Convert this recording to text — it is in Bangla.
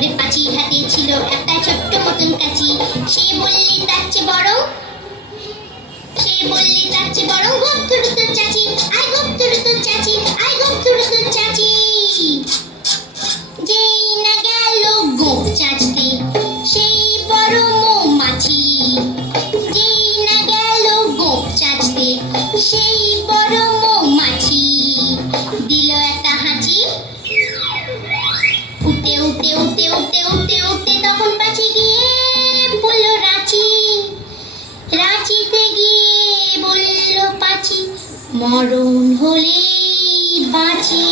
ওরে পাঁচির হাতে ছিল একটা ছোট্ট মতন কাঁচি। সে বললে তার চেয়ে বড়, সে বললে তার চেয়ে বড় গোপ ধরু তোর চাচি, আয় গোপ ধরু তোর চাচি, আয় গোপ ধরু তোর চাচি। যেই না গেল গোপ চাচতে সেই বড় মৌমাছি, যেই না গেল গোপ চাচতে সেই বড় মৌমাছি। দিল একটা হাঁচি, উঠতে উঠতে উঠতে উঠতে উঠতে উঠতে তখন পাছে গিয়ে বলল রাঁচি। রাঁচিতে গিয়ে বলল পাচি, মরণ হলে বাঁচি।